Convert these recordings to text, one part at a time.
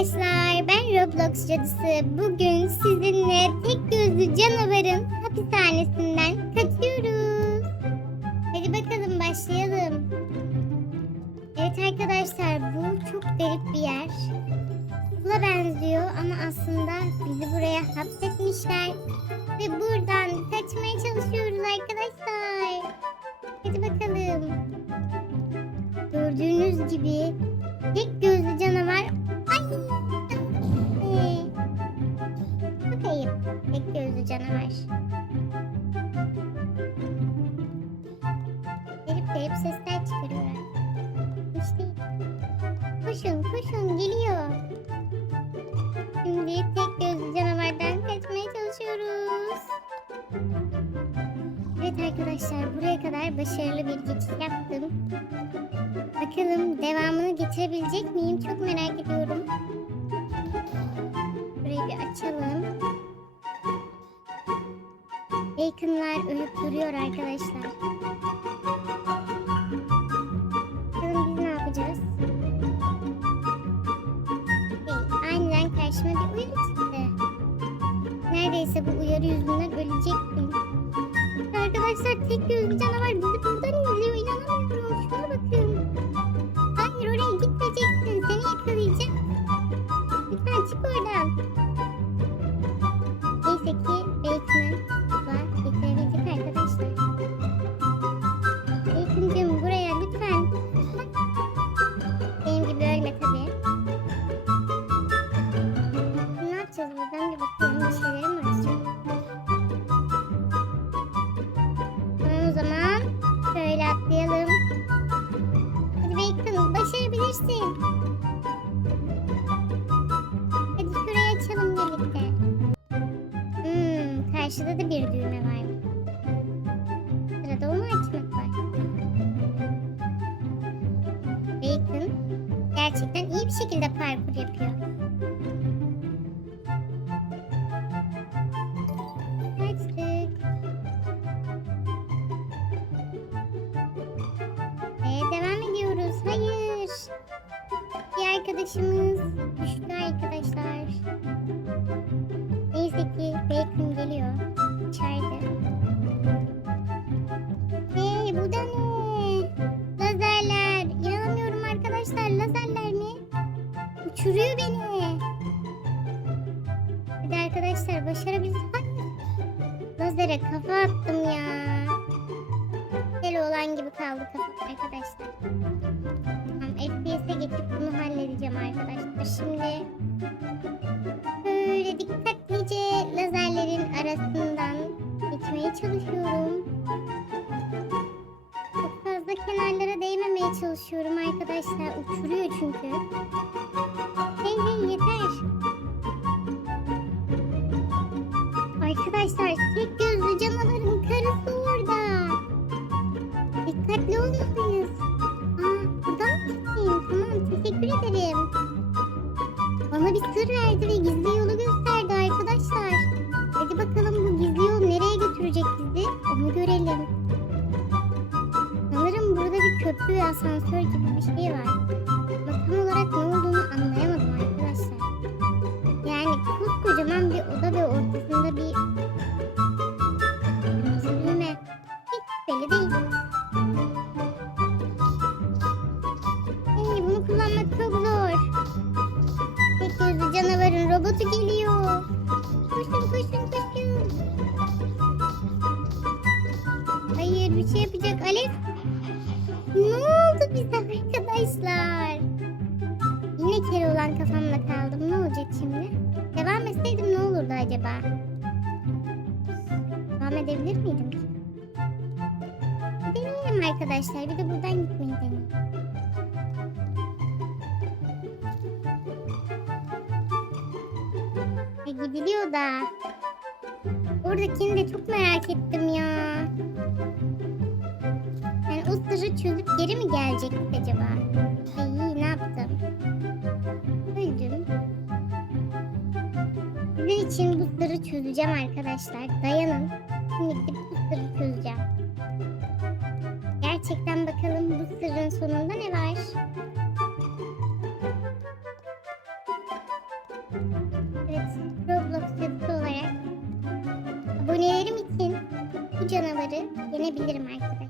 arkadaşlar, ben Roblox cadısı. Bugün sizinle tek gözlü canavarın hapishanesinden kaçıyoruz. Hadi bakalım başlayalım. Evet arkadaşlar, bu çok garip bir yer. Okula benziyor ama aslında bizi buraya hapsetmişler. Ve buradan kaçmaya çalışıyoruz arkadaşlar. Hadi bakalım. Gördüğünüz gibi kadar başarılı bir geçiş yaptım. Bakalım devamını getirebilecek miyim? Çok merak ediyorum. Burayı bir açalım. Bacon'lar ölüp duruyor arkadaşlar. Bakalım biz ne yapacağız? Hey, aniden karşıma bir uyarı çıktı. Neredeyse bu uyarı yüzünden Hadi şurayı açalım birlikte. Hmm, karşıda da bir düğme var. Sırada onu açmak var. Bacon gerçekten iyi bir şekilde parkur yapıyor. Arkadaşımız düştü arkadaşlar. Neyse ki Bacon geliyor. İçeride. Hey bu da ne? Lazerler. İnanamıyorum arkadaşlar. Lazerler mi? Uçuruyor beni. Bir arkadaşlar başarabiliriz. Hayır. Lazere kafa attım ya. olan gibi kaldı kafa arkadaşlar. Halledeceğim arkadaşlar. Şimdi böyle dikkatlice lazerlerin arasından geçmeye çalışıyorum. Çok fazla kenarlara değmemeye çalışıyorum arkadaşlar. Uçuruyor çünkü. Hey hey yeter. Bana bir sır verdi ve gizli yolu gösterdi arkadaşlar. Hadi bakalım bu gizli yol nereye götürecek bizi? Onu görelim. Sanırım burada bir köprü ve asansör gibi bir şey var. Ama tam olarak ne olduğunu anlayamadım arkadaşlar. Yani koskocaman bir oda ve ortasında bir düğme. Hiç belli değil. Acaba? Devam edebilir miydim ki? Deneyelim arkadaşlar. Bir de buradan gitmeyi deneyelim. E, gidiliyor da. Oradakini de çok merak ettim ya. Yani o sırrı çözüp geri mi gelecektik acaba? İyi ne yaptım? Şimdi buzları çözeceğim arkadaşlar. Dayanın. Şimdi gidip buzları çözeceğim. Gerçekten bakalım bu sırrın sonunda ne var? Evet, Roblox yazısı olarak abonelerim için bu canavarı yenebilirim arkadaşlar.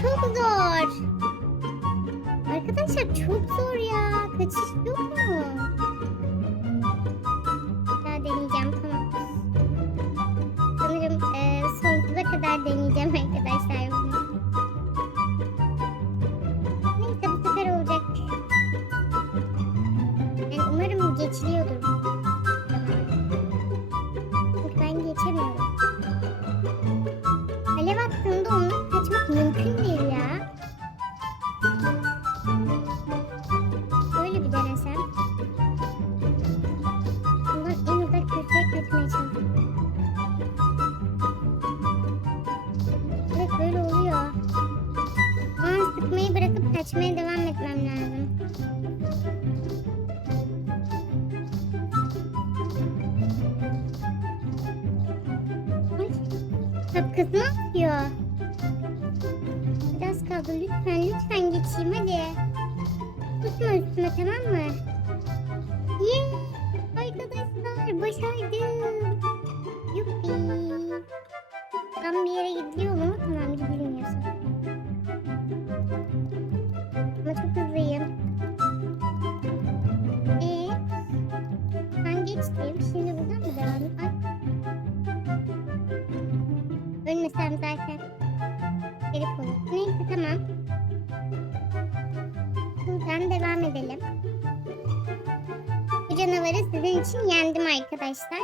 Çok zor. Arkadaşlar çok zor ya. Kaçış yok mu? Kaçmaya devam etmem lazım. Ay, Top kızma atıyor. Biraz kaldı lütfen lütfen geçeyim hadi. Tutma üstüme tamam mı? Yeee arkadaşlar başardım. Yuppi. Tam bir yere gidiyor mu? Edelim. Bu canavarı sizin için yendim arkadaşlar.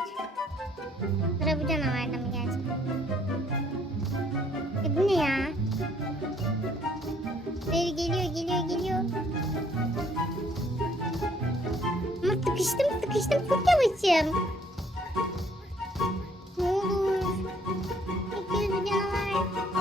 Sıra bu canavarda mı gelecek? E bu ne ya? Beri geliyor geliyor geliyor. Ama sıkıştım sıkıştım çok yavaşım. Ne olur. Tek yüzlü canavar.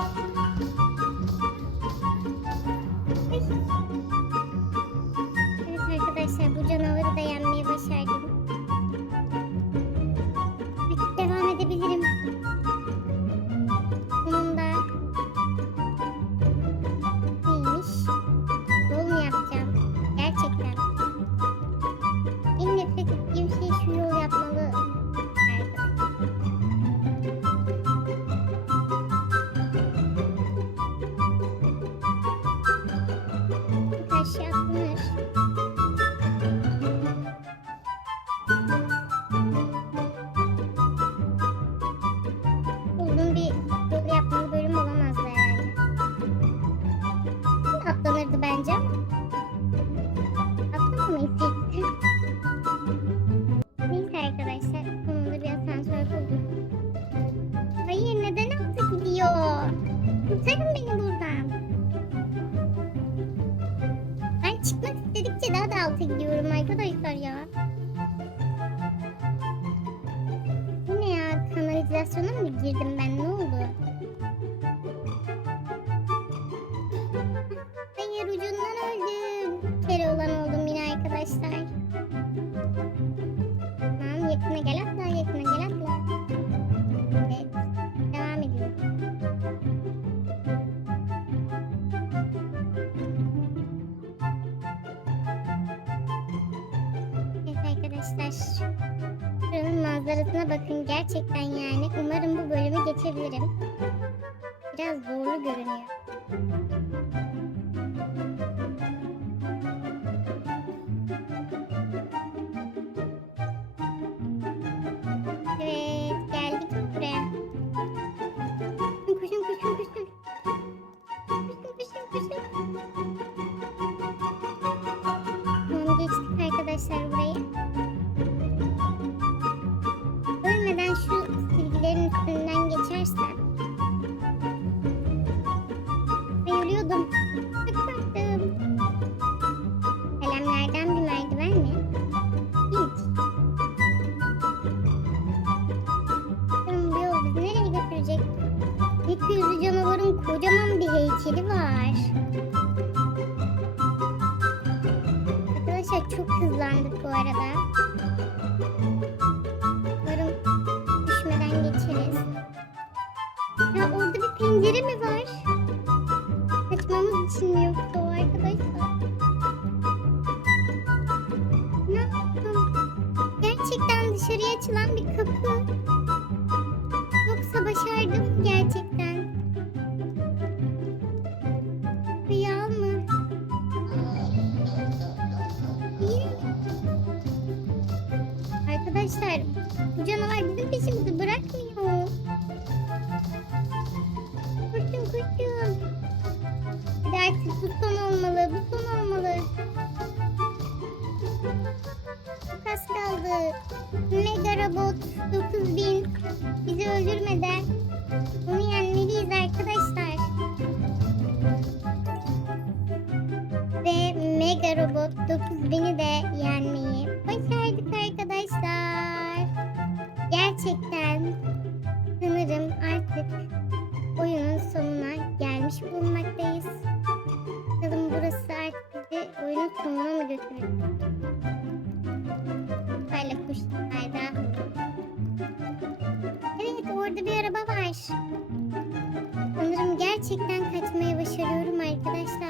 Kanalizasyona mı girdim ben? Ne oldu? Hayır ucundan öldüm. Kere olan oldum yine arkadaşlar. Tamam yakına gel atla yakına gel atla. Evet. Devam ediyorum. Evet arkadaşlar. Manzarasına bakın gerçekten yani. Umarım bu bölümü geçebilirim. Biraz zorlu görünüyor. ngày arkadaşlar. Bu canavar bizim peşimizi bırakmıyor. Kurtum kurtum. Bir de artık tutsam. galiba. Evet orada bir araba var. Sanırım gerçekten kaçmayı başarıyorum arkadaşlar.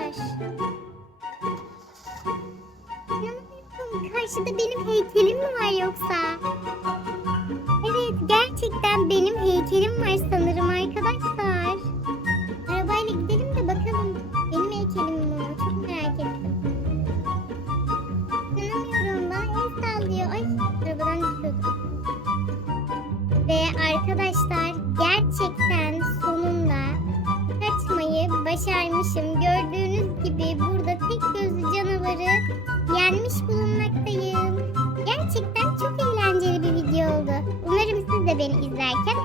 beni izlerken